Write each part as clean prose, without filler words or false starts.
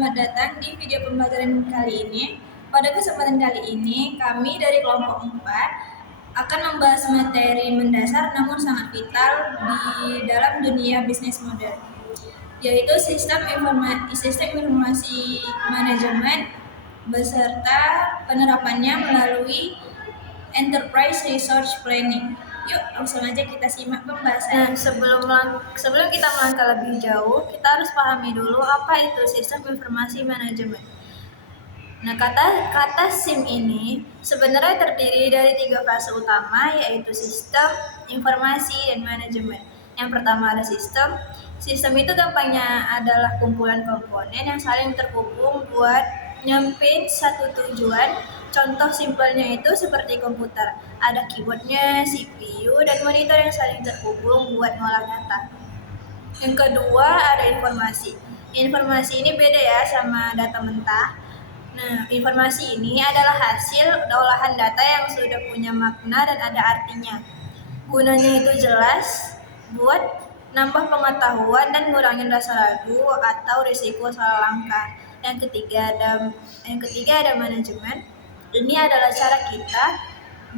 Selamat datang di video pembelajaran kali ini. Pada kesempatan kali ini, kami dari kelompok 4 akan membahas materi mendasar namun sangat vital di dalam dunia bisnis modern, yaitu sistem informasi manajemen beserta penerapannya melalui Enterprise Resource Planning. Yuk, langsung aja kita simak pembahasan. Sebelum kita melangkah lebih jauh, kita harus pahami dulu apa itu sistem informasi manajemen. Nah, kata SIM ini sebenarnya terdiri dari 3 fase utama, yaitu sistem, informasi, dan manajemen. Yang pertama ada sistem. Sistem itu gampangnya adalah kumpulan komponen yang saling terhubung buat nyampein satu tujuan. Contoh simpelnya itu seperti komputer. Ada keyboardnya, CPU, dan monitor yang saling terhubung buat ngolah data. Yang kedua ada informasi. Informasi ini beda ya sama data mentah. Nah, informasi ini adalah hasil olahan data yang sudah punya makna dan ada artinya. Gunanya itu jelas buat nambah pengetahuan dan ngurangin rasa ragu atau risiko salah langkah. Yang ketiga ada manajemen. Ini adalah cara kita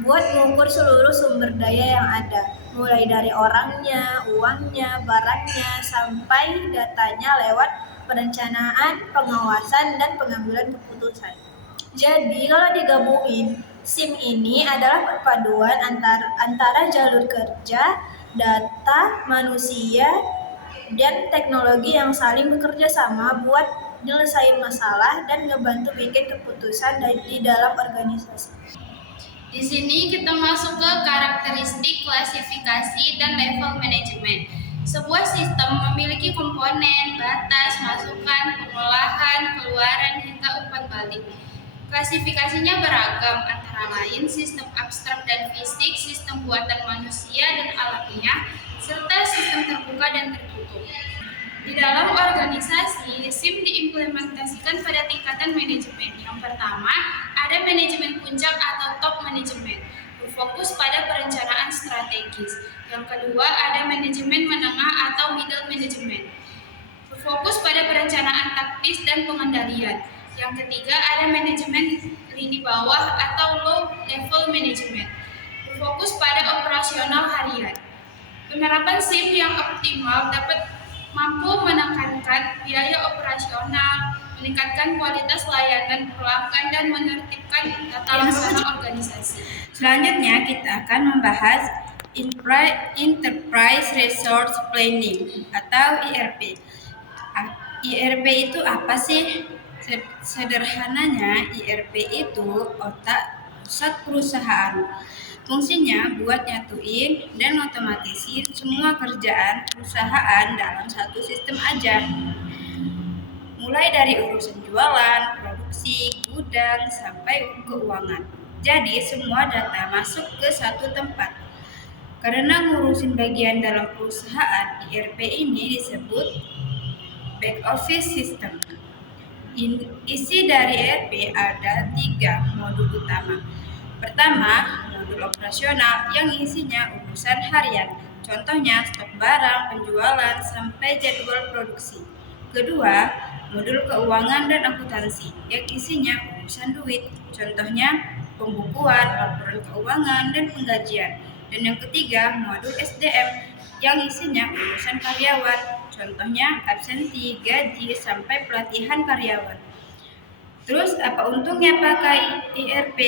buat mengukur seluruh sumber daya yang ada, mulai dari orangnya, uangnya, barangnya, sampai datanya lewat perencanaan, pengawasan, dan pengambilan keputusan. Jadi kalau digabungin, SIM ini adalah perpaduan antara jalur kerja, data, manusia, dan teknologi yang saling bekerja sama buat nyelesain masalah dan ngebantu bikin keputusan di dalam organisasi. Di sini kita masuk ke karakteristik, klasifikasi, dan level manajemen. Sebuah sistem memiliki komponen, batas, masukan, pengolahan, keluaran, hingga umpan balik. Klasifikasinya beragam, antara lain sistem abstrak dan fisik, sistem buatan manusia dan alamiah, serta sistem terbuka dan tertutup. Di dalam organisasi, SIM diimplementasikan pada tingkatan manajemen. Yang pertama, ada manajemen puncak atau top manajemen, berfokus pada perencanaan strategis. Yang kedua, ada manajemen menengah atau middle management, berfokus pada perencanaan taktis dan pengendalian. Yang ketiga, ada manajemen lini bawah atau low level management, berfokus pada operasional harian. Penerapan SIM yang optimal dapat mampu menekankan biaya operasional, meningkatkan kualitas layanan pelanggan, dan menertibkan tata laksana organisasi. Selanjutnya kita akan membahas Enterprise Resource Planning atau IRP. IRP itu apa sih? Sederhananya, IRP itu otak pusat perusahaan. Fungsinya buat nyatuin dan otomatisin semua kerjaan perusahaan dalam satu sistem aja. Mulai dari urusan jualan, produksi, gudang, sampai keuangan. Jadi semua data masuk ke satu tempat. Karena ngurusin bagian dalam perusahaan, IRP ini disebut back office system. Isi dari IRP ada 3 modul utama. Pertama, modul operasional yang isinya urusan harian, contohnya stok barang, penjualan, sampai jadwal produksi. Kedua, modul keuangan dan akuntansi yang isinya urusan duit, contohnya pembukuan, laporan keuangan, dan penggajian. Dan yang ketiga, modul SDM yang isinya urusan karyawan, contohnya absensi, gaji, sampai pelatihan karyawan. Terus apa untungnya pakai IRP?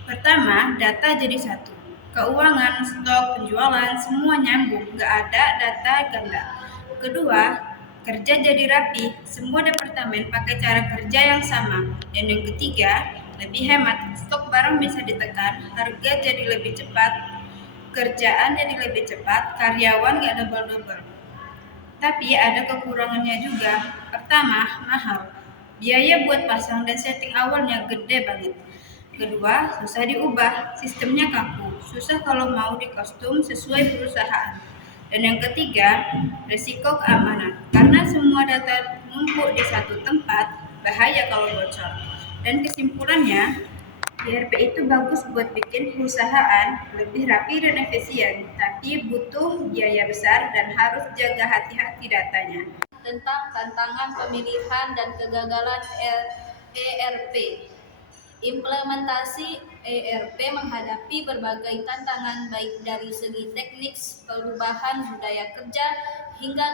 Pertama, data jadi satu. Keuangan, stok, penjualan, semua nyambung, gak ada data ganda. Kedua, kerja jadi rapi, semua departemen pakai cara kerja yang sama. Dan yang ketiga, lebih hemat, stok barang bisa ditekan, harga jadi lebih cepat, kerjaan jadi lebih cepat, karyawan gak double-double. Tapi ada kekurangannya juga. Pertama, mahal. Biaya buat pasang dan setting awalnya gede banget. Kedua, susah diubah, sistemnya kaku, susah kalau mau dikostum sesuai perusahaan. Dan yang ketiga, risiko keamanan, karena semua data numpuk di satu tempat, bahaya kalau bocor. Dan kesimpulannya, IRP itu bagus buat bikin perusahaan lebih rapi dan efisien, tapi butuh biaya besar dan harus jaga hati-hati datanya. tentang tantangan pemilihan dan kegagalan ERP. Implementasi ERP menghadapi berbagai tantangan baik dari segi teknis, perubahan budaya kerja, hingga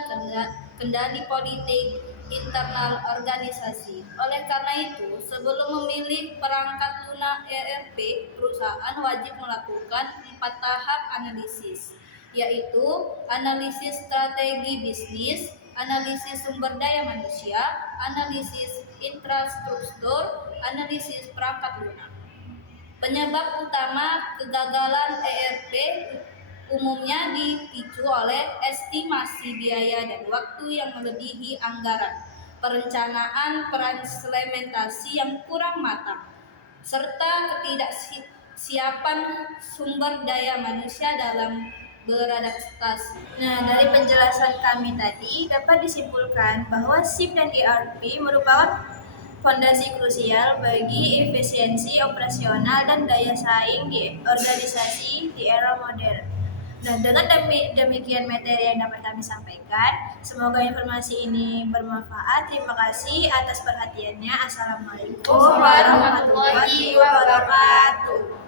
kendali politik internal organisasi. Oleh karena itu, sebelum memilih perangkat lunak ERP, perusahaan wajib melakukan 4 tahap analisis, yaitu analisis strategi bisnis, analisis sumber daya manusia, analisis infrastruktur, analisis perangkat lunak. Penyebab utama kegagalan ERP umumnya dipicu oleh estimasi biaya dan waktu yang melebihi anggaran, perencanaan implementasi yang kurang matang, serta ketidaksiapan sumber daya manusia dalam beradaptasi. Nah, dari penjelasan kami tadi dapat disimpulkan bahwa SIP dan ERP merupakan fondasi krusial bagi efisiensi operasional dan daya saing di organisasi di era modern. Nah, dengan demikian materi yang dapat kami sampaikan, semoga informasi ini bermanfaat. Terima kasih atas perhatiannya. Assalamualaikum warahmatullahi wabarakatuh.